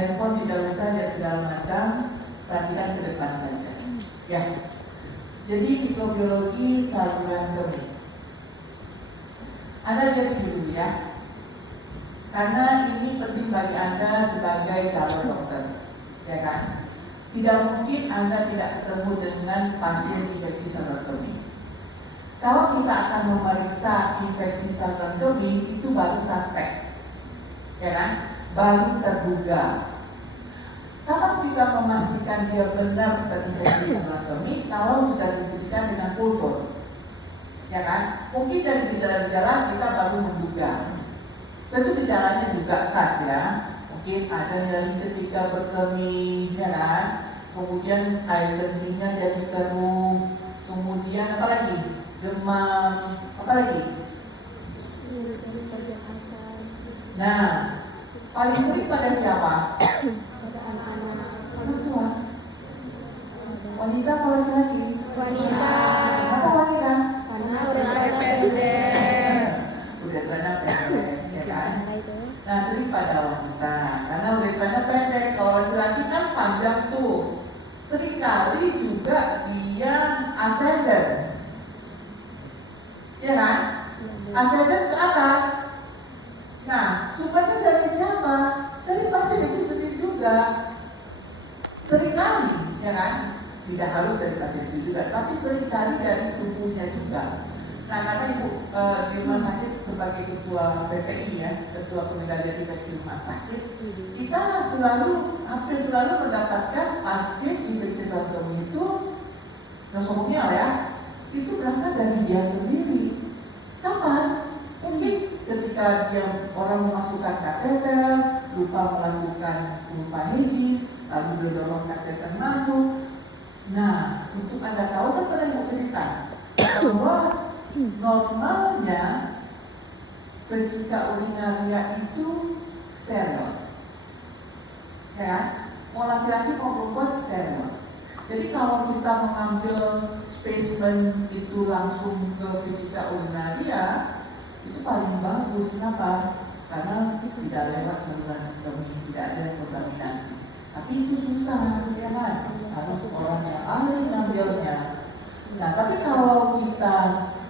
handphone tidak usah lihat segala macam, perhatikan ke depan saja. Ya. Jadi mikrobiologi saluran kemih. Anda lihat dulu ya, karena ini penting bagi Anda sebagai calon dokter, ya kan? Tidak mungkin Anda tidak ketemu dengan pasien infeksi saluran kemih. Kalau kita akan memeriksa infeksi saluran kemih, itu baru suspek, ya kan? Baru terduga. Kalau kita memastikan dia benar terinfeksi saluran kemih, kalau sudah dibuktikan dengan kultur, ya kan? Mungkin dari gejala-gejala kita baru menduga. Tentu gejalanya juga khas ya. Mungkin ada dari ketika berkemih, ya kan? Kemudian air kencingnya jadi keruh, kemudian apa lagi? Demam, apa lagi? Nah, paling sering pada siapa? Perempuan. Wanita atau laki-laki? Wanita. Kenapa wanita? Karena uretranya pendek. Uretranya pendek, ya kan? Nah, sering pada wanita karena uretranya pendek. Kalau laki-laki kan panjang tuh. Seringkali juga dia ascendant, ya kan? Ascendant ke atas. Nah, sumbernya dari siapa? Dari pasien itu sendiri juga. Seringkali, ya kan? Tidak harus dari pasien itu juga, tapi seringkali dari tubuhnya juga. Nah, karena Ibu di rumah sakit sebagai ketua PPI ya, ketua pengendalian infeksi rumah sakit, kita hampir selalu mendapatkan pasien infeksi saluran kemih itu nosokomial ya, itu berasal dari dia sendiri. Kapan? Mungkin ketika dia orang memasukkan kateter, lupa melakukan pompa hiji, lalu didorong kateter masuk. Nah, untuk Anda tahu kan pernah Ibu cerita bahwa normalnya vesika urinaria itu steril, ya, mau laki-laki mau perempuan steril. Jadi kalau kita mengambil spesimen itu langsung ke vesika urinaria, itu paling bagus. Kenapa? Karena tidak lewat saluran kemih, tidak ada kontaminasi. Tapi itu susah, ya kan? Harus orang yang ahli ngambilnya. Nah, tapi kalau kita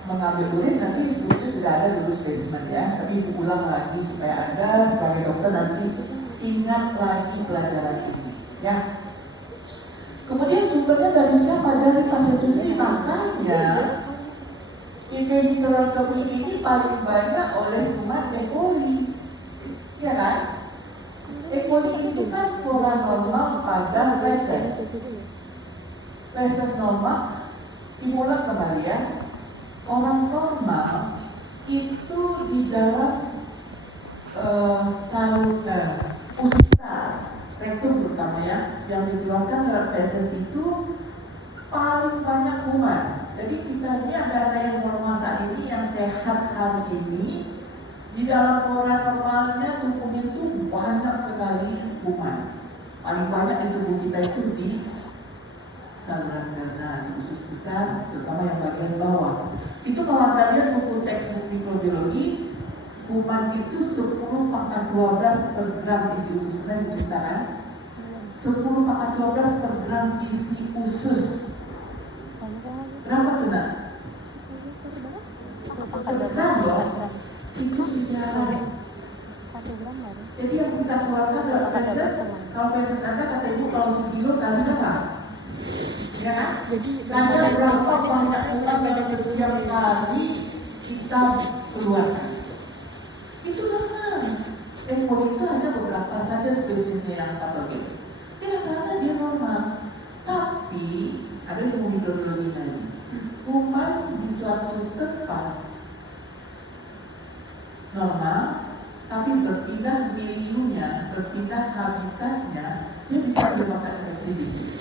mengambil urin nanti sebetulnya sudah ada dulu spesimen ya. Tapi ulang lagi supaya Anda sebagai dokter nanti ingat lagi pelajaran ini, ya. Kemudian sumbernya dari siapa? Dari pasien itu sendiri. Makanya infeksi saluran kemih ini paling banyak oleh kuman E. coli, ya kan? E. coli itu kan flora normal pada feses. Feses normal diulang kembali ya. Orang normal itu di dalam saluran ususnya, rektum terutama ya, yang dikeluarkan dalam feses itu paling banyak kuman. Jadi kita ini ada yang normal saat ini yang sehat hari ini, di dalam flora normalnya tubuhnya itu banyak sekali kuman. Paling banyak di tubuh kita itu di saluran darah, di usus besar, terutama yang bagian bawah. Itu kalau Anda lihat buku textbook mikrobiologi, kuman itu 10/12 per gram isi usus. Pernah diceritakan? 10/12 per gram isi usus. Berapa tuh nak? 1 gram loh. Itu sejarah. Jadi yang kita keluarkan dalam feses, kalau feses Anda kata Ibu kalau sekilo kali berapa? Ya kan? Ada berapa banyak kuman yang setiap kali kita keluarkan? Itu benar. E. coli itu ada beberapa saja spesiesnya yang patogen. Rata-rata dia normal. Tapi ada yang mikrobiologi tadi. Kuman di suatu tempat normal, tapi berpindah miliunya, berpindah habitatnya, dia bisa menyebabkan infeksi di situ.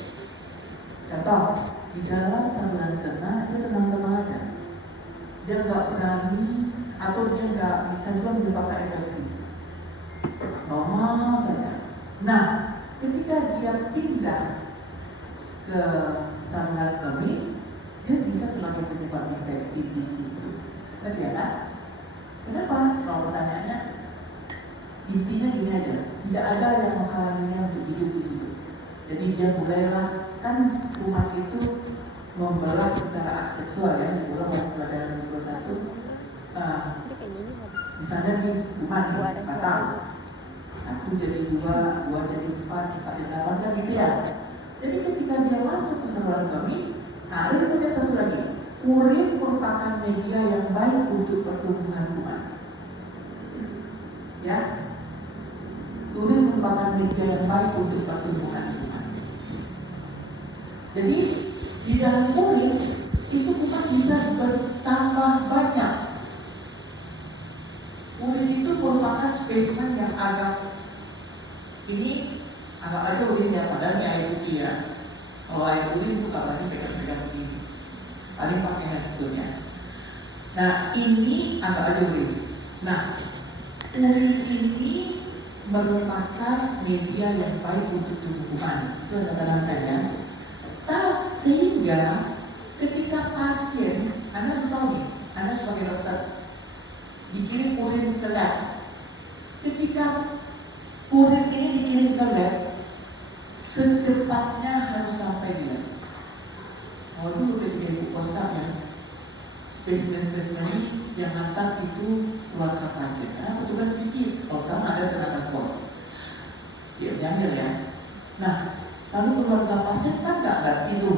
Contoh, di dalam saluran cerna dia tenang-tenang aja, dia nggak berani atau dia nggak bisa juga menyebabkan infeksi, normal saja. Nah, ketika dia pindah ke saluran kemih, dia bisa sebagai penyebab infeksi di situ. Ngerti ya kan? Kenapa? Kalau pertanyaannya, intinya gini aja, tidak ada yang menghalanginya 2 jadi 4, 4 jadi 8 kan gitu ya. Jadi ketika dia masuk ke saluran kemih, nah ada punya satu lagi. Urin merupakan media yang baik untuk pertumbuhan kuman. Ya, urin merupakan media yang baik untuk pertumbuhan kuman. Jadi di dalam urin itu kuman bisa bertambah banyak. Urin itu merupakan spesimen yang agak ini agak aja urinnya, padahal ini air putih ya. Kalau air putih itu gak berani pegang-pegang begini, paling pakai handstone-nya. Nah ini agak aja urin. Nah urin ini merupakan media yang baik untuk tubuh kuman. Itu ada terangkan ya. Sehingga ketika pasien, Anda harus tahu nih, Anda sebagai dokter dikirim urin ke lab. Ketika urin ini dikirim ke lab, secepatnya harus sampai di lab. Kalau dulu ketika Ibu Kostam ya, spesimen-spesimen ini yang hantar itu keluarga pasien. Karena petugas sedikit, kalau sekarang ada tenaga pos. Dia diambil ya. Nah, lalu keluarga pasien kan nggak berarti itu.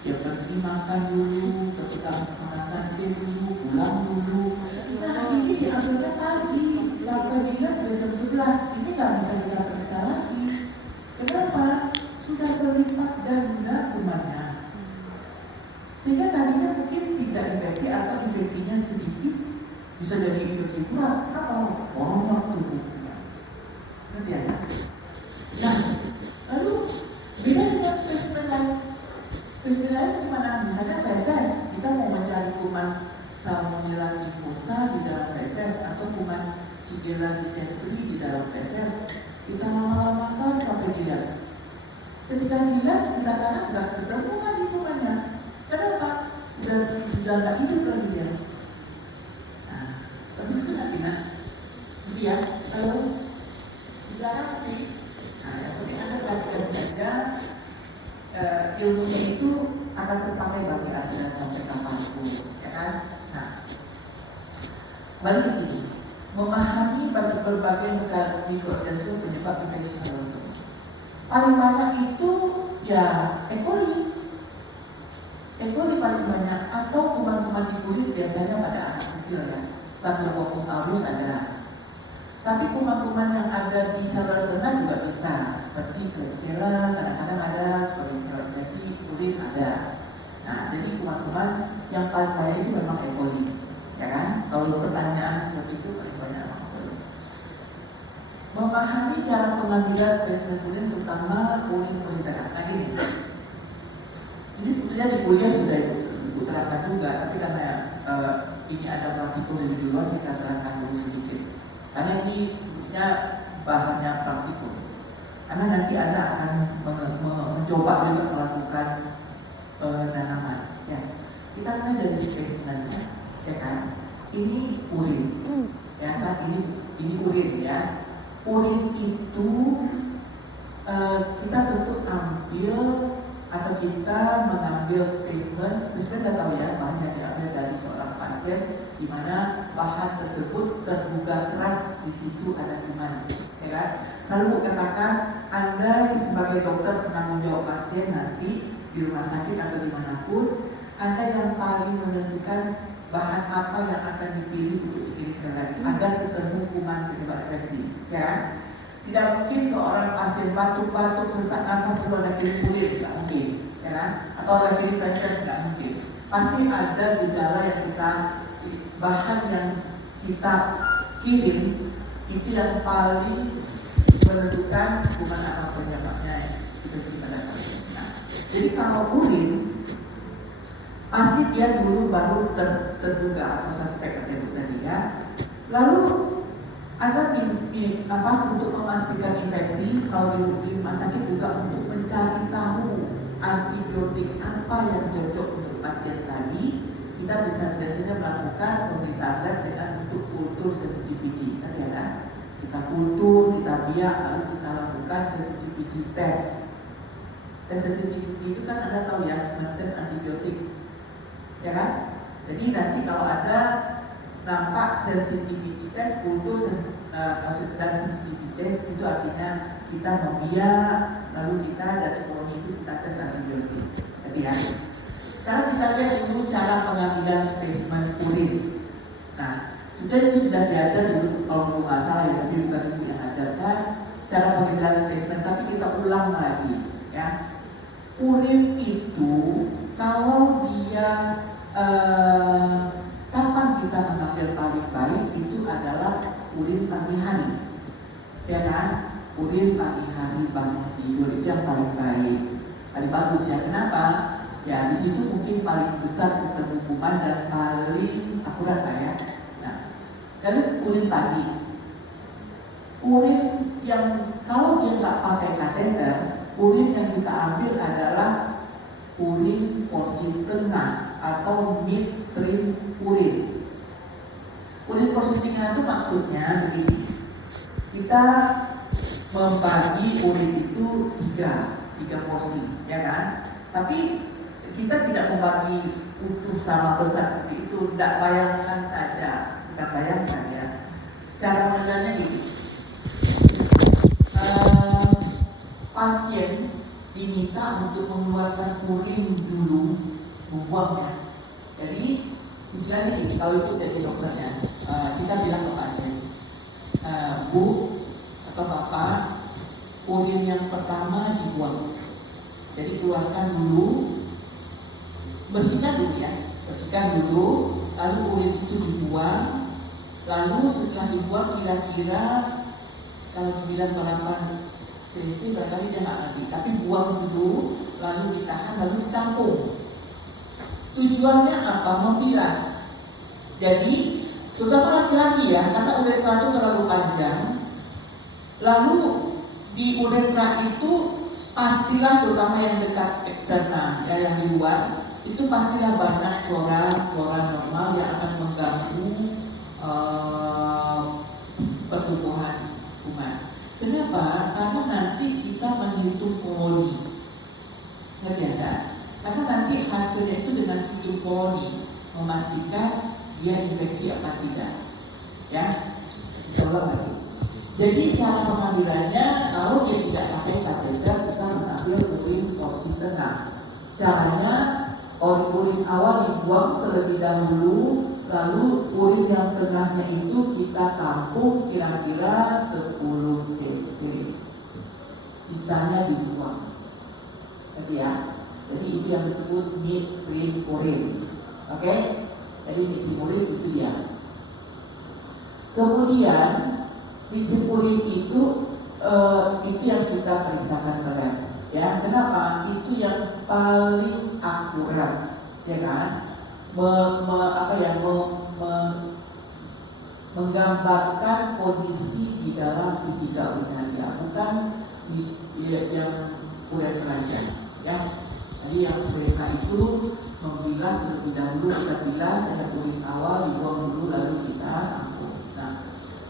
Dia berhenti makan dulu, ketika makan santai dulu, pulang dulu. Nah, ini diambilnya pagi sampai di lab jam 11. Ini nggak bisa kita periksa lagi. Kenapa? Sudah berlipat ganda kumannya. Sehingga tadinya mungkin tidak infeksi atau infeksinya sedikit, bisa jadi infeksi kurang atau orang tubuh. Nanti ya. Nah, lalu beda dengan spesimen lain. Spesimen lain gimana? Misalnya feses, kita mau mencari kuman Salmonella typhosa di dalam feses atau kuman Shigella dysentery di dalam feses. Kita lama-lama sampai dilihat. Ketika dilihat, kita karena nggak ketemu lagi kumannya. Kenapa? Sudah nggak hidup lagi dia. Nah, tapi itu nanti jadi ya, kalau tidak nanti, nah yang penting Anda perhatikan saja ilmunya itu akan terpakai bagi Anda sampai kapanpun, ya kan? Nah, balik ke sini, memahami bagi berbagai mikroorganisme penyebab infeksi saluran kemih. Paling banyak itu ya E. coli. E. coli paling banyak, atau kuman-kuman di kulit biasanya pada anak kecil ya. Staphylococcus aureus ada. Tapi kuman-kuman yang ada di saluran cerna juga bisa, seperti Klebsiella kadang-kadang ada sebagai infeksi kulit ada. Nah, jadi kuman-kuman yang paling banyak itu memang E. coli, ya kan? Kalau pertanyaan seperti itu paling banyak E. coli. Memahami cara pengambilan spesimen urin, terutama urin persidangan. Nah, ini sebetulnya di kuliah sudah Ibu terangkan juga, tapi karena ini ada praktikum di luar, kita terangkan dulu sedikit. Karena ini sebetulnya bahannya praktikum. Karena nanti Anda akan mencoba juga melakukan penanaman. Ya, kita mulai dari spesimennya, ya kan? Ini urin, ya kan? Ini urin ya. Urin itu kita tentu ambil atau kita mengambil spesimen sudah tahu ya, bahan yang diambil dari seorang pasien di mana bahan tersebut terduga keras, di situ ada kuman, ya kan? Selalu katakan Anda sebagai dokter penanggung jawab pasien nanti di rumah sakit atau dimanapun, Anda yang paling menentukan bahan apa yang akan dipilih untuk dikirimkan lagi agar ketemu kuman penyebab infeksi, ya. Tidak mungkin seorang pasien batuk-batuk, sesak nafas keluar dari kulit, tidak mungkin, ya kan? Atau dari feses, tidak mungkin. Pasti ada gejala yang kita, bahan yang kita kirim itu yang paling menentukan kuman apa penyebabnya infeksi pada pasien. Nah, jadi kalau urin pasti dia dulu baru terduga atau suspek tadi ya. Lalu Anda untuk memastikan infeksi, kalau di rumah sakit juga untuk mencari tahu antibiotik apa yang cocok untuk pasien tadi, kita bisa biasanya melakukan pemeriksaan lab dengan untuk kultur sensitivity, tadi ya. Kita kultur, kita biak, lalu kita lakukan sensitivity test. Tes sensitivity itu kan Anda tahu ya, tes antibiotik, ya kan? Jadi nanti kalau ada nampak sensitivity test, kultur dan sensitivity test itu artinya kita membiak, lalu kita dari koloni itu kita tes antibiotik. Jadi ya. Sekarang kita lihat dulu cara pengambilan spesimen urin. Nah, sudah diajar dulu kalau belum nggak salah ya, tapi bukan ibu yang ajarkan cara pengambilan spesimen, tapi kita ulang lagi ya. Urin itu kalau dia kapan kita mengambil paling baik itu adalah urin pagi hari, ya kan? Urin pagi hari bangun tidur itu yang paling baik, paling bagus ya. Kenapa? Ya di situ mungkin paling besar ketemu kuman dan paling akurat lah ya. Nah, kalau urin pagi, urin yang kalau dia nggak pakai kateter, urin yang kita ambil adalah urin porsi tengah atau midstream urin. Urin porsi tengah itu maksudnya begini, kita membagi urin itu tiga porsi, ya kan? Tapi kita tidak membagi utuh sama besar seperti itu, tidak bayangkan saja, bukan bayangkan ya. Cara mengenalnya gini, pasien diminta untuk mengeluarkan urin dulu, membuangnya. Jadi misalnya gini, kalau itu dari dokternya, kita bilang ke pasien, Bu atau Bapak, urin yang pertama dibuang. Jadi keluarkan dulu, bersihkan dulu ya, bersihkan dulu, lalu urin itu dibuang. Lalu setelah dibuang kira-kira kalau dibilang berapa cc barangkali dia nggak ngerti, tapi buang dulu, lalu ditahan, lalu ditampung. Tujuannya apa? Membilas. Jadi terutama laki-laki ya, karena uretra itu terlalu panjang. Lalu di uretra itu pastilah, terutama yang dekat eksternal ya, yang di luar itu pastilah banyak flora normal yang akan mengganggu pertumbuhan kuman. Kenapa? Karena nanti kita menghitung koloni. Ngerti ya? Karena nanti hasilnya itu dengan hitung koloni memastikan dia infeksi apa tidak. Ya, kita ulang lagi. Jadi cara pengambilannya, kalau dia tidak pakai kateter, kita mengambil urin porsi tengah. Caranya, urin awal dibuang terlebih dahulu, lalu urin yang tengahnya itu kita tampung kira-kira 10 cc. Sisanya dibuang. Jadi ya, jadi itu yang disebut midstream urin. Oke? Jadi midstream urin itu dia. Kemudian midstream urin itu yang kita periksakan kalian. Ya, kenapa? Itu yang paling akurat, ya kan? Menggambarkan kondisi di dalam fisika urinaria, bukan yang uretra ya. Jadi yang uretra itu membilas terlebih dahulu, kita bilas dengan urin awal, dibuang dulu lalu kita tampung. Nah,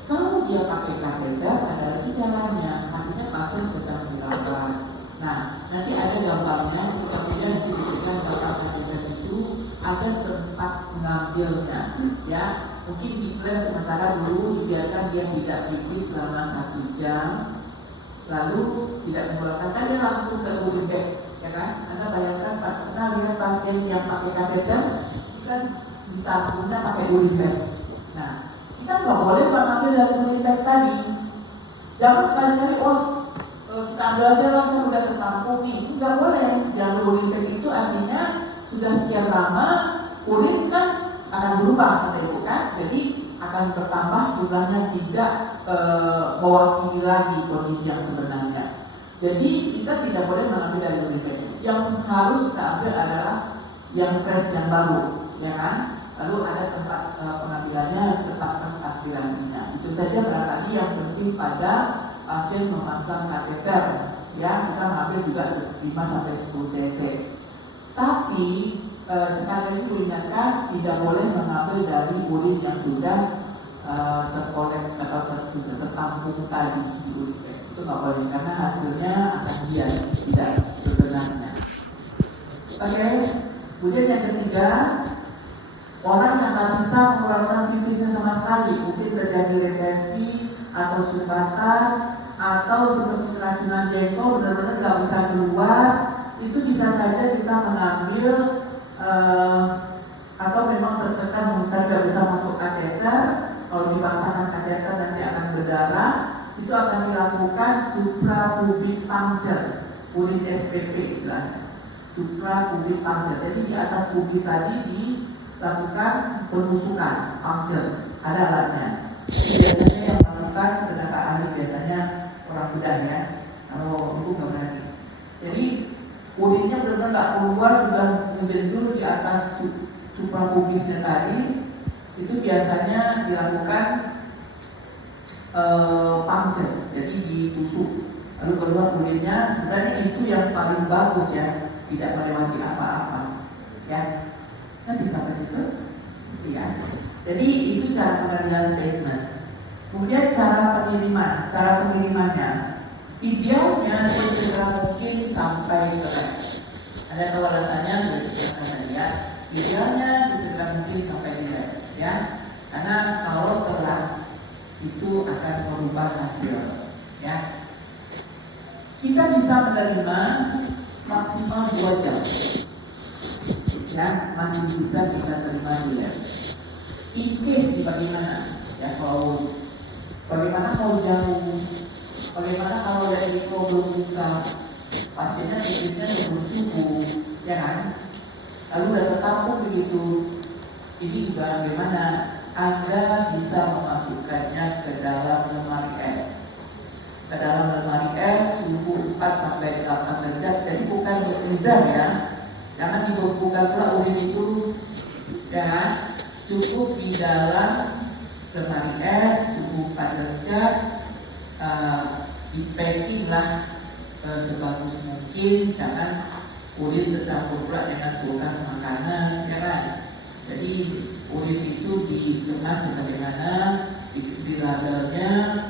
kalau dia pakai kateter ada lagi caranya, artinya pasien sedang dirawat. Nah, nanti ada gambarnya, kemudian diberikan gambar kateter itu ada tempat mengambilnya, ya. Mungkin di plan sementara dulu dibiarkan dia tidak pipis selama 1 jam, lalu tidak mengeluarkan, kan dia langsung ke urin bag, ya kan? Anda bayangkan, pernah lihat pasien yang pakai kateter, kan ditampungnya pakai urin bag. Nah, kita nggak boleh mengambil dari urin bag tadi. Jangan sekali-sekali, kita ambil aja lah, kan udah tertampung nih. Nggak boleh. Yang urin bag itu artinya sudah sekian lama urin kan akan berubah, kata ibu kan. Jadi akan bertambah jumlahnya, tidak mewakili lagi kondisi yang sebenarnya. Jadi kita tidak boleh mengambil dari urin bag. Yang harus kita ambil adalah yang fresh, yang baru, ya kan. Lalu ada tempat pengambilannya, tempat aspirasinya. Itu saja barangkali yang penting pada pasien memasang kateter, ya. Kita mengambil juga 5-10 cc. Tapi sekali lagi ingatkan, tidak boleh mengambil dari urin yang sudah terkolek atau sudah tertampung tadi di urin bag. Itu nggak boleh, karena hasilnya akan bias, tidak sebenarnya. Oke. Kemudian yang ketiga, orang yang tak bisa mengeluarkan pipisnya sama sekali, mungkin terjadi retensi atau sumbatan atau seperti keracunan jengkol benar-benar nggak bisa keluar, itu bisa saja kita mengambil atau memang tertekan misalnya nggak bisa masuk kateter. Kalau dipasangkan kateter nanti akan berdarah, itu akan dilakukan suprapubic puncture, urin SPP istilahnya, suprapubic puncture. Jadi di atas pubis tadi dilakukan penusukan, puncture, ada alatnya. Biasanya yang melakukan tenaga ahli, biasanya orang muda ya, kalau ibu nggak berani. Jadi urinnya benar-benar nggak keluar, sudah menjendul di atas suprapubisnya tadi. Itu biasanya dilakukan puncture, jadi ditusuk lalu keluar urinnya. Sebenarnya itu yang paling bagus ya, tidak melewati apa-apa ya. Kan bisa ke situ ya. Jadi itu cara pengambilan spesimen. Kemudian cara pengirimannya idealnya sesegera mungkin sampai ke lab. Ada tahu alasannya, sudah kita lihat. Idealnya sesegera mungkin sampai di lab ya, karena kalau telat itu akan merubah hasil ya. Kita bisa menerima maksimal 2 jam ya, masih bisa kita terima di lab. In case di bagaimana ya, kalau bagaimana kalau jauh, bagaimana kalau dari mikro belum buka, pasiennya tidurnya belum subuh ya kan, lalu udah tertampung begitu. Ini juga bagaimana Anda bisa memasukkannya ke dalam lemari es. Ke dalam lemari es suhu 4 sampai 8 derajat. Jadi bukan di freezer ya. Jangan dibuka pula urin itu ya. Cukup di dalam lemari es suhu 4 derajat. Di packing lah sebagus mungkin. Jangan urin tercampur pula dengan kulkas makanan ya kan. Jadi urin itu dikemas sebagaimana di labelnya,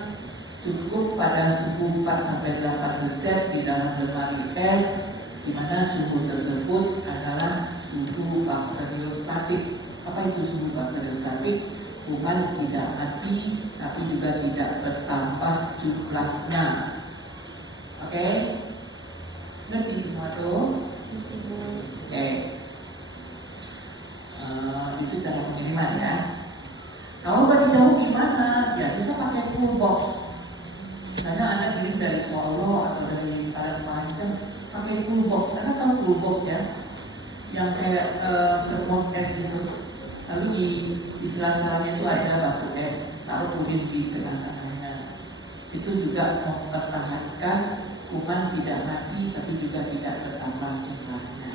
cukup pada suhu 4 sampai 8 derajat di dalam lemari es, di mana suhu tersebut adalah suhu bakteriostatik. Apa itu suhu bakteriostatik? Kuman tidak mati, tapi juga tidak bertambah jumlahnya. Oke? Ngerti semua tuh? Oke. Itu cara pengiriman ya. Kalau dari jauh gimana? Ya bisa pakai toolbox. Misalnya Anda kirim dari Solo atau dari Padang Panjang, pakai toolbox. Anda tahu toolbox ya, yang kayak termos es gitu. Lalu di sela-selanya itu ada batu es, taruh urin di tengah-tengahnya. Itu juga mempertahankan kuman tidak mati, tapi juga tidak bertambah jumlahnya.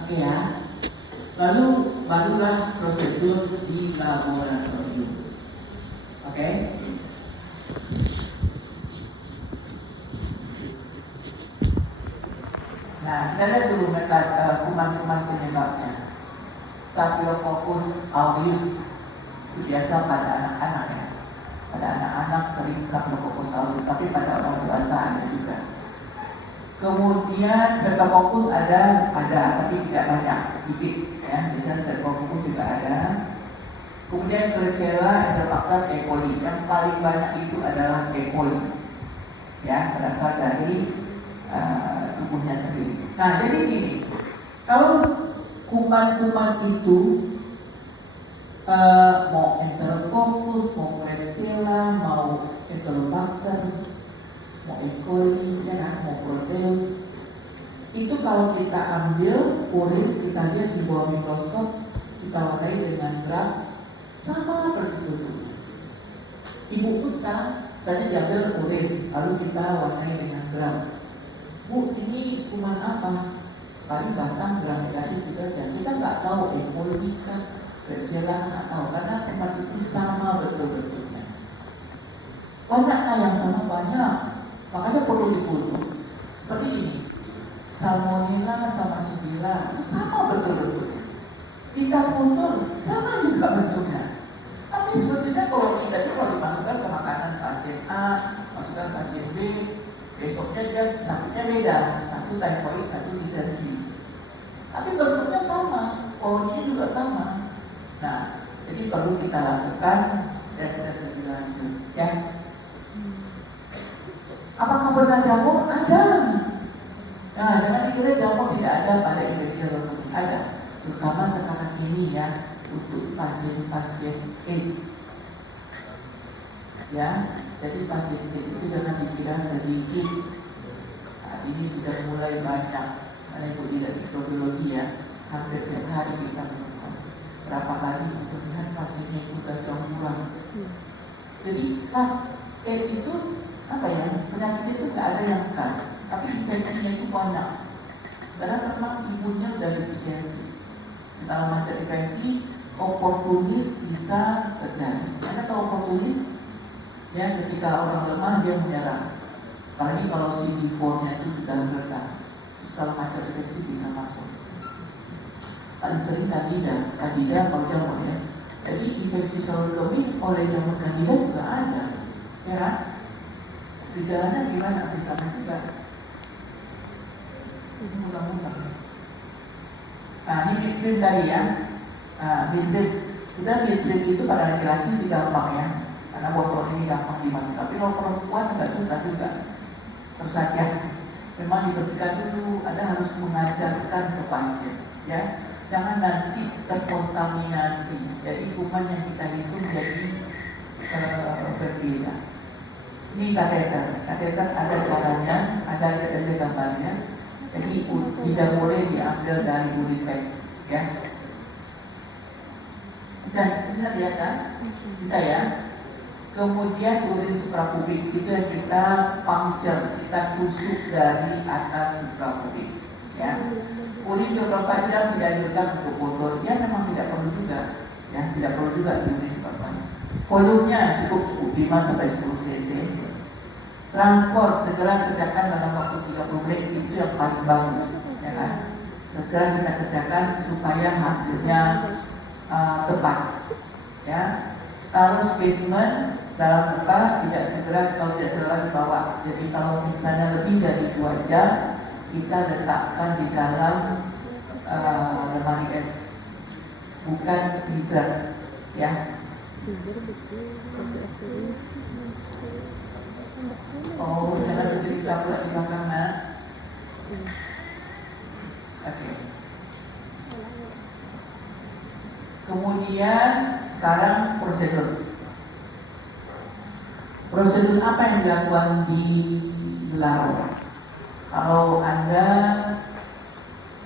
Oke ya. Lalu barulah prosedur di laboratorium. Oke? Nah, kita lihat dulu kuman-kuman penyebabnya. Staphylococcus aureus itu biasa pada anak-anak ya. Pada anak-anak sering Staphylococcus aureus, tapi pada orang dewasa ada juga. Kemudian Streptococcus ada, tapi tidak banyak, sedikit ya. Misalnya Streptococcus juga ada. Kemudian Klebsiella, Enterobacter, E. coli. Yang paling banyak itu adalah E. coli, ya, berasal dari tubuhnya sendiri. Nah, jadi gini, kalau kuman-kuman itu mau Enterococcus, mau Klebsiella, mau Enterobacter, mau E. coli, ya kan, mau Proteus, itu kalau kita ambil urin, kita lihat di bawah mikroskop, kita warnai dengan gram, sama persis bentuknya. Ibu pun sekarang saya diambil urin, lalu kita warnai dengan gram. Bu, ini kuman apa? Paling gampang gram negatif juga saja. Kita nggak tahu E. coli kan, Klebsiella nggak tahu, karena kuman itu sama betul-betulnya. Banyakkah yang sama? Banyak. Makanya perlu difoto. Seperti ini, Salmonella sama Shigella itu sama betul-betul. Kita foto sama juga bentuknya. Tapi sebetulnya kalau kita dimasukkan ke makanan pasien A, masukkan pasien B, besoknya dia sakitnya beda. Satu typhoid, satu dysentery. Tapi bentuknya sama, koloninya juga sama. Nah, jadi perlu kita lakukan tes-tes lebih lanjut, ya. Apakah benar jamur? Ada. Nah, jangan dikira jamur tidak ada pada infeksi tersebut. Ada, terutama sekarang ini ya, untuk pasien-pasien AIDS. Ya, jadi pasien AIDS itu jangan dikira sedikit. Saat ini sudah mulai banyak. Karena ibu tidak mikrobiologi ya, hampir tiap hari kita menemukan. Berapa kali kita lihat pasiennya itu sudah campuran. Jadi khas AIDS itu apa ya? Penyakit itu nggak ada yang khas, tapi infeksinya itu banyak. Karena memang imunnya sudah defisiensi. Setelah macam infeksi, oportunis bisa terjadi. Anda tahu oportunis? Ya, ketika orang lemah dia menyerang. Apalagi kalau CD4-nya itu sudah rendah, terus kalau macam infeksi bisa masuk. Paling sering Candida kalau jamur ya. Jadi infeksi saluran kemih oleh jamur Candida juga ada, ya kan? Gejalanya gimana? Bisa juga. Mudah-mudahan. Nah, ini mislim tadi ya. Mislim, kita mislim itu pada laki-laki sih gampang ya, karena botol ini gampang dimasuk. Tapi kalau perempuan agak susah juga. Terus saja, memang dibersihkan dulu. Anda harus mengajarkan ke pasien, ya. Jangan nanti terkontaminasi. Jadi kuman yang kita hitung jadi berbeda. Ini kateter. Kateter ada caranya, ada gambarnya. Jadi tidak boleh diambil dari urin bag, ya. Bisa lihat kan? Bisa ya. Kemudian urin suprapubik itu yang kita puncture, kita tusuk dari atas suprapubik, ya. Urin 24 jam tidak dianjurkan untuk botol, ya memang tidak perlu juga, ya tidak perlu juga diurin 24 jam. Volumenya cukup 5 sampai 10 cc. Transport segera kerjakan dalam waktu 30 menit, itu yang paling bagus, ya kan? Segera kita kerjakan supaya hasilnya tepat, ya. Taruh spesimen dalam muka, tidak segera, kalau tidak segera dibawa. Jadi kalau misalnya lebih dari 2 jam, kita letakkan di dalam lemari es, bukan freezer, ya. Oh, jangan bercerita pula di belakang, nak. Oke. Kemudian sekarang prosedur apa yang dilakukan di Laro? Kalau Anda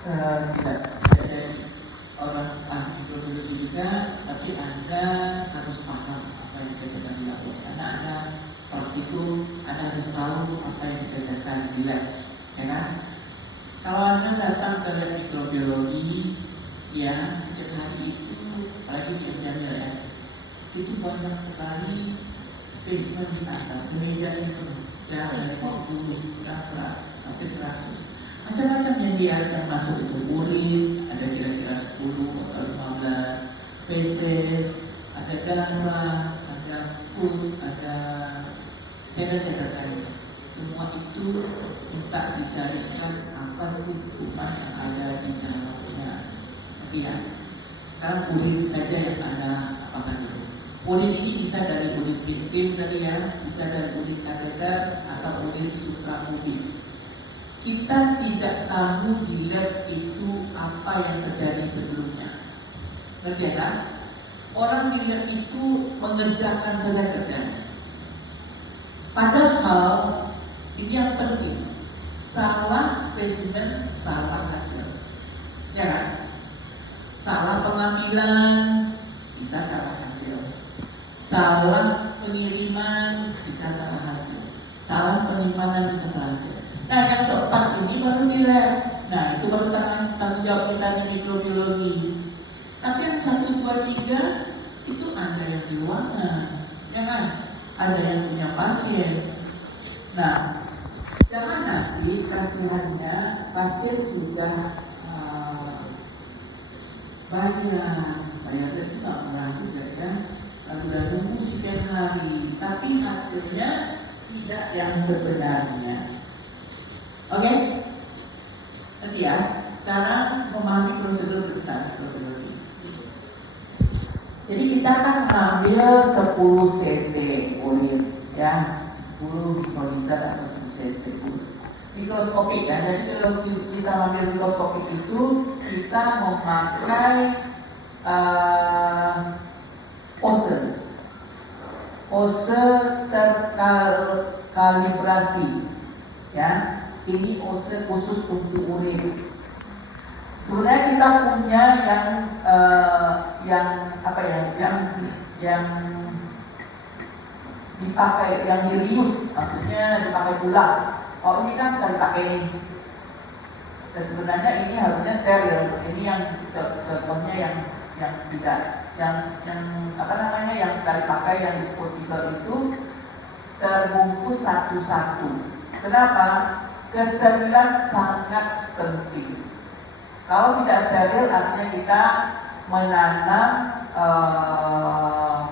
tidak jadi orang ahli mikrobiologi juga, tapi Anda harus paham apa yang sedang dilakukan. Karena Anda praktikum, Anda harus tahu apa yang dikerjakan di lab, ya kan? Kalau Anda datang ke lab mikrobiologi, ya setiap hari itu, apalagi di Jamil ya, itu banyak sekali spesimen di atas meja itu, jangan 50 sampai 100. Macam-macam yang dia akan masuk itu urin, ada kira-kira 10 atau 15, feses, ada darah, ada pus, ada catatan. Semua itu minta dicarikan apa sih kuman yang ada di dalamnya. Tapi ya, sekarang urin saja yang Anda apakan dulu. Urin ini bisa dari urin fisik tadi ya, bisa dari urin kateter atau urin suprapubik. Kita tidak tahu di lab itu apa yang terjadi sebelumnya. Ngerti ya kan? Orang di lab itu mengerjakan saja kerjanya. Padahal ini yang penting, salah spesimen, salah hasil, ya kan? Salah pengambilan bisa salah hasil, salah pengiriman bisa salah hasil, salah penyimpanan bisa salah hasil. Nah yang keempat ini baru di lab. Nah itu baru tanggung jawab kita di mikrobiologi. Tapi yang 1, 2, 3 itu Anda yang di ruangan, ya kan? Ada yang punya pasien. Nah, jangan nanti kasihannya pasien sudah bayar itu nggak murah juga ya. Sudah nunggu sekian hari, tapi hasilnya tidak yang sebenarnya. Oke? Nanti ya. Sekarang memahami prosedur besar mikrobiologi. Jadi kita akan mengambil 10 cc urin, ya, 10 mikroliter atau mikroskopik ya. Jadi kalau kita ambil mikroskopik itu kita memakai pose terkalibrasi ya. Ini pose khusus untuk urin. Sebenarnya kita punya yang dipakai, yang dirius, maksudnya dipakai ulang. Oh ini kan sekali pakai ini. Dan sebenarnya ini harusnya steril. Ini yang contohnya yang tidak, yang sekali pakai, yang disposable itu terbungkus satu-satu. Kenapa? Kesterilan sangat penting. Kalau tidak steril artinya kita menanam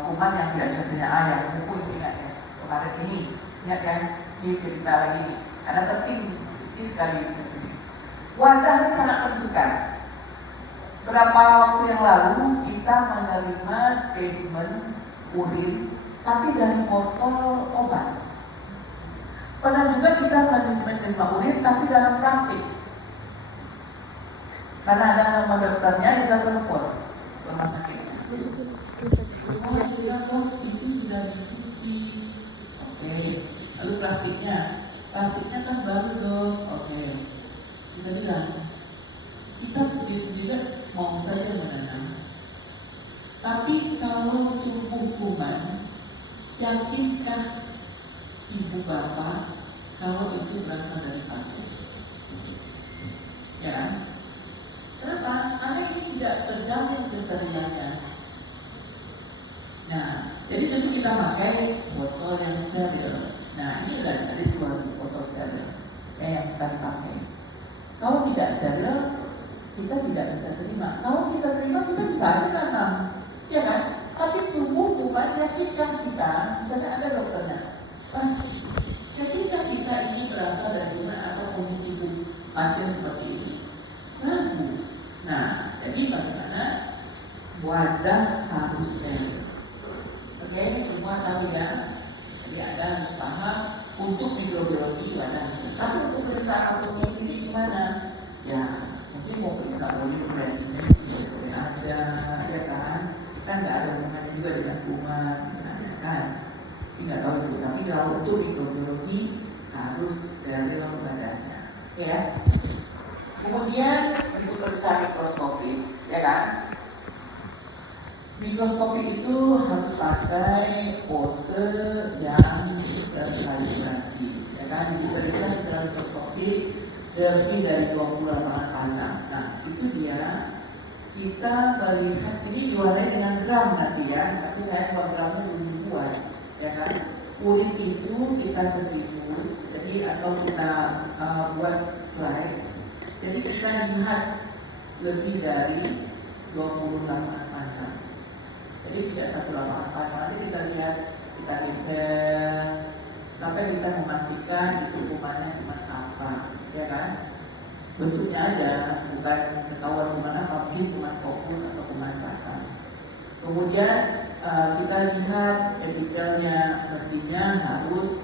kuman yang tidak semestinya yang kumpul. Ingat ya, kemarin ini, ingat kan? Ini cerita lagi nih, karena penting sekali. Wadah ini sangat menentukan. Berapa waktu yang lalu kita menerima spesimen urin, tapi dari botol obat. Pernah juga kita menerima urin, tapi dalam plastik. Karena ada nama dokternya, kita telepon rumah sakit. Semua itu sudah dicuci. Oke. Lalu plastiknya kan baru dong. Oke. Kita bilang, kita juga mau saja menanam. Tapi kalau tumbuh kuman, yakinkah ibu bapak kalau itu berasal dari pasien? Ya. Kenapa? Karena ini tidak terjamin kesterilannya. Nah, jadi tentu kita pakai botol yang steril. Nah, ini udah ada dua botol steril yang sekali pakai. Kalau tidak steril, kita tidak bisa terima. Kalau kita terima, kita bisa aja tanam, ya kan? Tapi tumbuh kuman, yakinkan kita, misalnya ada dokternya, yakinkan kita ini berasal dari kuman atau kondisi pasien seperti ini? Ragu. Nah, jadi bagaimana? Wadah harus steril. Oke, semua tahu ya. Jadi Anda harus paham untuk mikrobiologi wadah harus. Tapi untuk periksa anatomi ini gimana? Ya, mungkin mau periksa boleh ada, ya kan? Kan nggak ada hubungannya juga dengan kuman, misalnya kan? Tapi nggak tahu itu. Tapi kalau untuk mikrobiologi harus steril wadahnya, ya. Kemudian untuk periksa mikroskopik, ya kan? Mikroskopik itu harus pakai pose yang terkalibrasi, ya kan? Jadi periksa secara mikroskopik lebih dari 28 panah. Nah, itu dia. Kita melihat ini diwarnai dengan gram nanti ya, tapi saya buat gramnya belum buat, ya kan? Urin itu kita sertifikus, jadi atau kita buat slide. Jadi kita lihat lebih dari 28 panah. Jadi tidak satu lapangan panah. Nanti kita lihat, kita geser sampai kita memastikan itu kumannya kuman apa, ya kan? Bentuknya aja, bukan ketahuan kuman apa, mungkin kuman fokus atau kuman batang. Kemudian kita lihat epitelnya, mestinya harus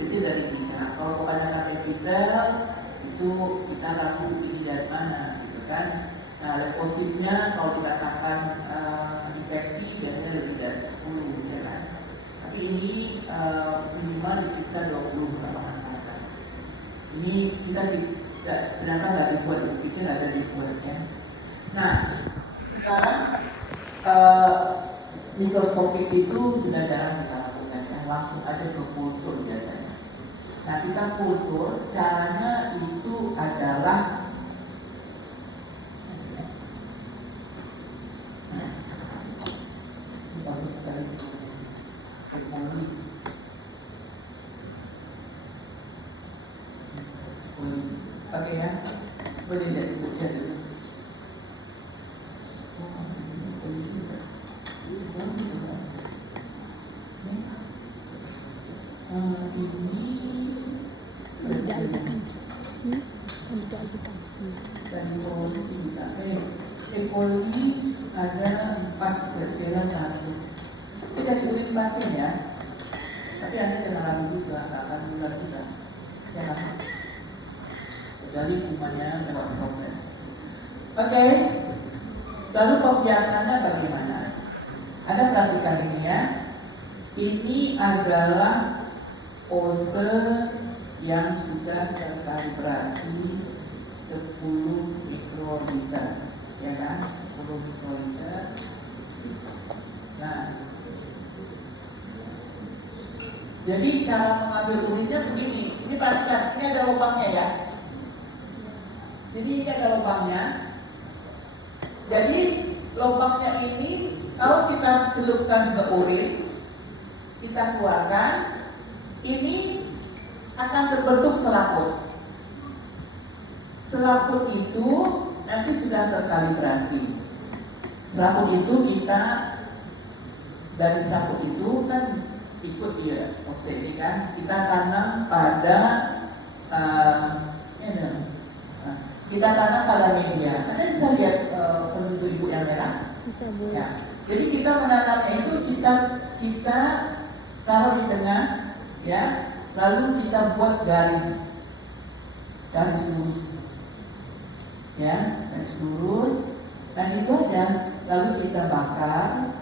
kecil dari kita. Kalau kebanyakan epitel itu kita ragu ini dari mana, gitu kan? Nah, leukositnya kalau dikatakan infeksi biasanya lebih dari 10, ya kan? Tapi ini minimal diperiksa 20 lapangan panah. Ini kita tidak, ternyata nggak dibuat, dipikir ada dibuat ya. Nah, sekarang mikroskopik itu sudah jarang kita lakukan ya, langsung aja ke kultur biasanya. Nah, kita kultur caranya itu adalah bagus sekali. Oke ya, boleh lihat dulu. Dan produksi bisa E. coli ada 4, Klebsiella 1. Itu dari urin pasien ya. Tapi Anda jangan ragu juga. akan menular juga, ya kan? Kecuali kumannya lewat droplet. Oke, lalu pembiakannya bagaimana? Ada perhatikan ini ya. Ini adalah pose yang sudah terkalibrasi 10 mikroliter, ya kan? 10 mikroliter. Nah, jadi cara mengambil urinnya begini. Ini perhatikan, ini ada lubangnya ya. Jadi ini ada lubangnya. Jadi lubangnya ini kalau kita celupkan ke urin, kita keluarkan, ini akan terbentuk selaput. Selaput itu nanti sudah terkalibrasi. Selaput itu kita dari selaput itu kan ikut ya, pose ini kan kita tanam pada kita tanam pada media. Anda bisa lihat penunjuk ibu yang merah. Bisa, Bu. Ya. Jadi kita menanamnya itu kita taruh di tengah, ya. Lalu kita buat garis lurus, ya, garis lurus. Dan itu aja. Lalu kita bakar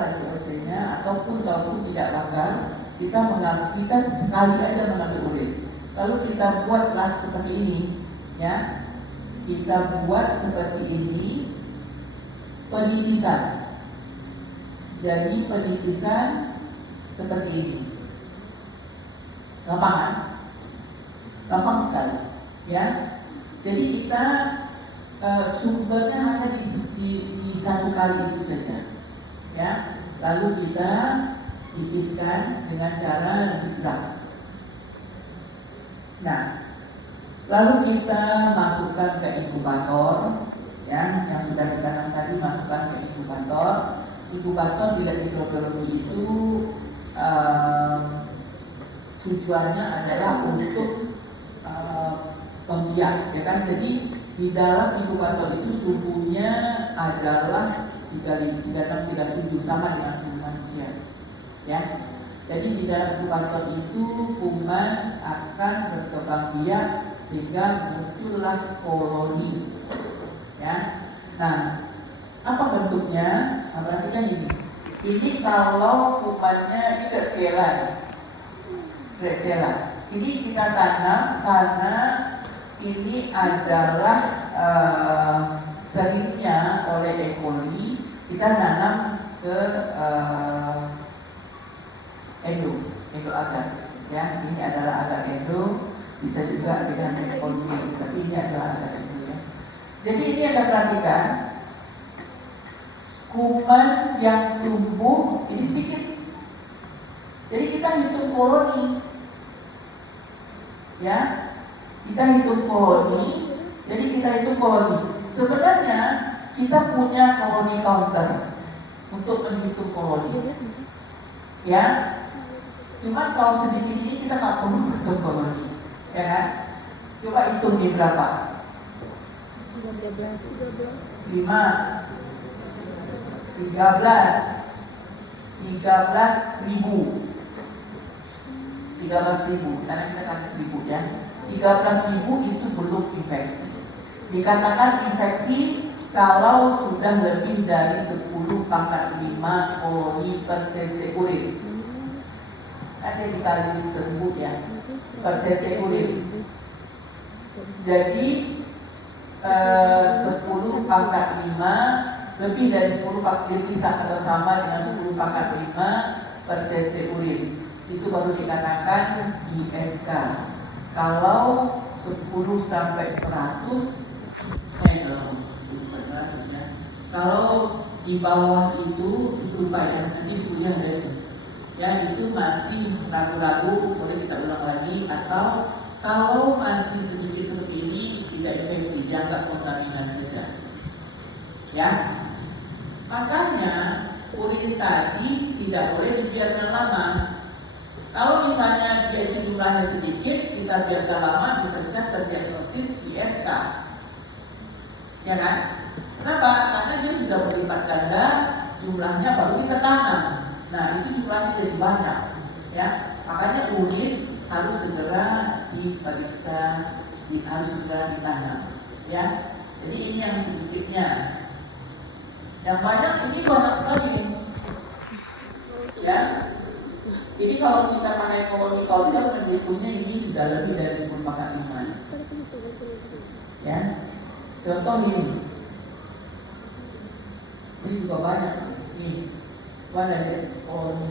lagi osenya, ataupun kalaupun tidak bakar, kita sekali aja mengambil urin. Lalu kita buatlah seperti ini, ya. Kita buat seperti ini. Penipisan. Jadi penipisan seperti ini. Gampang kan? Gampang sekali, ya. Jadi kita sumbernya hanya di satu kali itu saja, ya. Lalu kita tipiskan dengan cara zigzag. Nah, lalu kita masukkan ke inkubator. Ya, yang sudah ditanam tadi masukkan ke inkubator. Inkubator di mikrobiologi itu tujuannya adalah untuk pembiak, ya kan? Jadi di dalam inkubator itu suhunya adalah 36-37 sama dengan suhu manusia, ya. Jadi di dalam inkubator itu kuman akan berkembang biak sehingga muncullah koloni. Ya, nah apa bentuknya? Nah, perhatikan ini. Ini kalau kumannya ini Klebsiella. Ini kita tanam karena ini adalah seringnya oleh E. coli kita tanam ke endo agar. Ya, ini adalah agar endo, bisa juga dengan E. coli, tapi ini adalah agar endo. Jadi ini Anda perhatikan, kuman yang tumbuh ini sedikit. Jadi kita hitung koloni, ya, kita hitung koloni. Jadi kita hitung koloni. Sebenarnya kita punya koloni counter untuk menghitung koloni, ya. Cuman kalau sedikit ini kita nggak perlu hitung koloni, ya kan? Coba hitung nih berapa? 13 ribu, karena kita kan 1000 ya. 13.000 itu belum infeksi. Dikatakan infeksi kalau sudah lebih dari 10⁵ koloni per cc urin. Ada dikali 1000 ya per cc urin. Jadi 10⁵ lebih dari 10 atau sama dengan 10⁵ per cc urin. Itu baru dikatakan ISK. Kalau 10 sampai 100 ya. Kalau di bawah itu Pak ya, nanti kuliah dari ya, itu masih ragu-ragu, boleh kita ulang lagi. Atau kalau masih sedikit seperti ini, tidak infeksi, dianggap kontaminan saja. Ya, makanya urin tadi tidak boleh dibiarkan lama. Kalau misalnya dia itu jumlahnya sedikit, kita biarkan lama, bisa-bisa terdiagnosis ISK, ya kan? Kenapa? Karena dia sudah berlipat ganda, jumlahnya baru kita tanam. Nah, itu jumlahnya jadi banyak, ya. Makanya urin harus segera diperiksa, harus segera ditanam, ya. Jadi ini yang sedikitnya. Yang banyak ini banyak sekali nih, ya. Jadi kalau kita pakai koloni powder, tentunya ini sudah lebih dari 10/5, ya. Contoh ini juga banyak. Nih, ada koloni.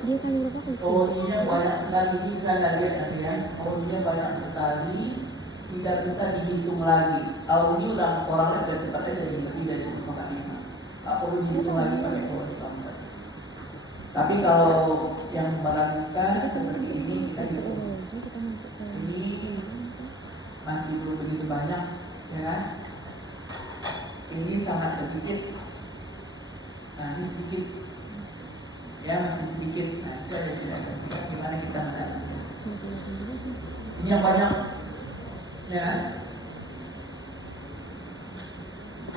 Dia kali berapa kali? Koloninya banyak sekali, ini bisa lihat nanti ya. Koloninya banyak sekali, tidak bisa dihitung lagi. Kalau ini udah orangnya sudah cepatnya jadi lebih dari 10/5. Tak perlu dihitung lagi pakai koloni powder. Tapi kalau yang meragukan seperti ini, kita hitung. Ini masih belum begitu banyak, ya kan? Ini sangat sedikit. Nah, ini sedikit, ya, masih sedikit. Nah, itu ada tidak ada. Gimana kita mengatasi? Ini yang banyak, ya.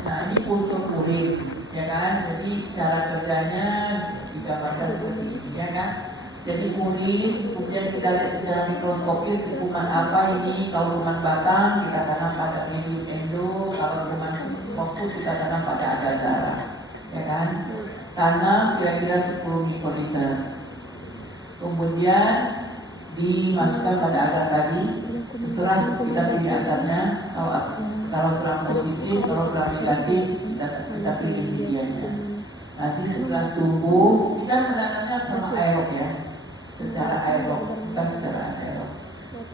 Nah, ini kultur urin, ya kan? Jadi cara kerjanya digambarkan seperti ini, ya kan? Jadi urin, kemudian kita lihat secara mikroskopis hubungan apa ini. Kalau hubungan batang kita tanam pada medium endo, kalau hubungan fokus kita tanam pada akar darah, ya kan? Tanam kira-kira 10 mikroliter. Kemudian dimasukkan pada akar tadi, terserah kita pilih akarnya. Kalau gram positif, kalau gram negatif, kita pilih medianya. Nanti setelah tumbuh, kita menanamnya sama aerob, ya, secara aerob, bukan secara anaerob.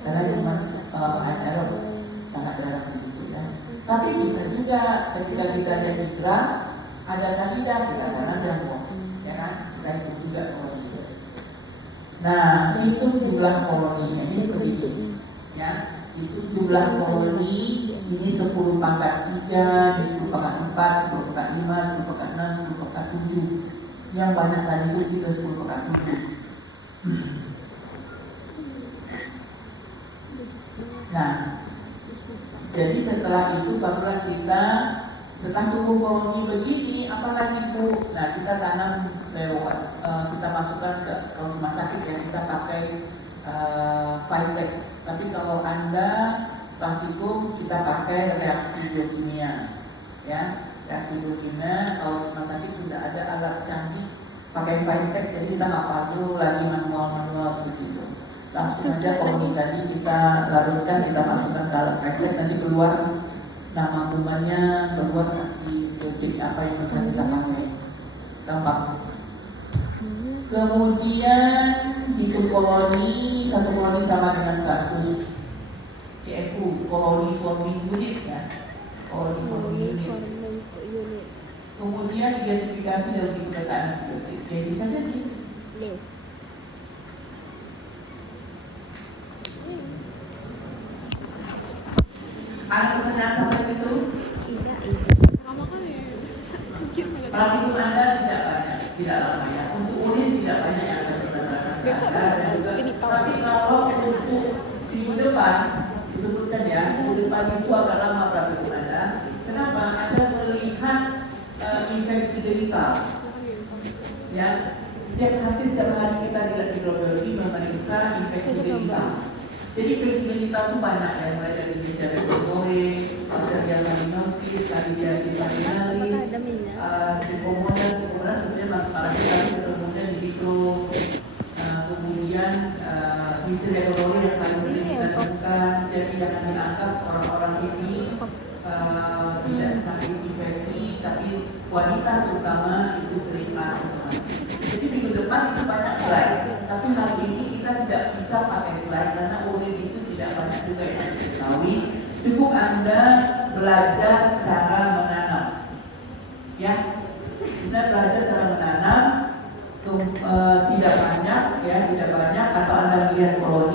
Karena cuma anaerob sangat jarang begitu, ya. Tapi bisa juga ketika kita jadi gram, ada kandidat, kita tanam jangkau, ya kan? Kita hitung juga koloni. Nah, itu jumlah koloninya ini seperti itu, ya. Itu jumlah koloni ini 10/3, ini 10/4, 10/5, 10/6, 10/7. Yang banyak tadi itu kita 10/7. Nah, jadi setelah itu barulah kita, setelah tumbuh koloni begini, apa lagi Bu? Nah, kita tanam lewat, kita masukkan ke rumah sakit, ya, kita pakai Vitek. Tapi kalau Anda praktikum, kita pakai reaksi biokimia, ya. Reaksi biokimia, kalau rumah sakit sudah ada alat canggih pakai Vitek, jadi kita nggak perlu lagi manual seperti itu. Langsung aja koloni tadi kita larutkan, kita masukkan ke dalam Vitek, nanti keluar nama kumannya, keluar di titik apa yang bisa kita pakai, gampang. Kemudian hitung koloni, satu koloni sama dengan 100 CFU, koloni forming unit, ya, koloni forming unit. Kemudian identifikasi dalam keberadaan antibiotik, ya bisa saja sih. Ada pertanyaan sampai situ? Praktikum Anda tidak banyak, tidak lama, ya. Untuk urin tidak banyak yang akan kita lakukan. Tapi kalau untuk minggu depan, disebutkan, ya, minggu depan itu agak lama praktikum Anda. Kenapa? Anda melihat infeksi genital, ya. Setiap hari kita di mikrobiologi memeriksa infeksi genital. Jadi infeksi genital itu banyak, ya, mulai dari Baseria goreng, Baseria laminosis, Candidiasis vaginalis, Trichomonas, kemudian parasit, kemudian di vitro, kemudian Baseria goreng yang paling sering kita temukan. Jadi jangan dianggap orang-orang ini tidak sakit infeksi, tapi wanita terutama itu sering masuk. Jadi minggu depan itu banyak slide, tapi hari ini kita tidak bisa pakai slide karena urin itu tidak banyak juga yang harus diketahui. Cukup Anda belajar cara menanam, ya. Anda belajar cara menanam, tidak banyak, ya, tidak banyak. Atau Anda melihat koloni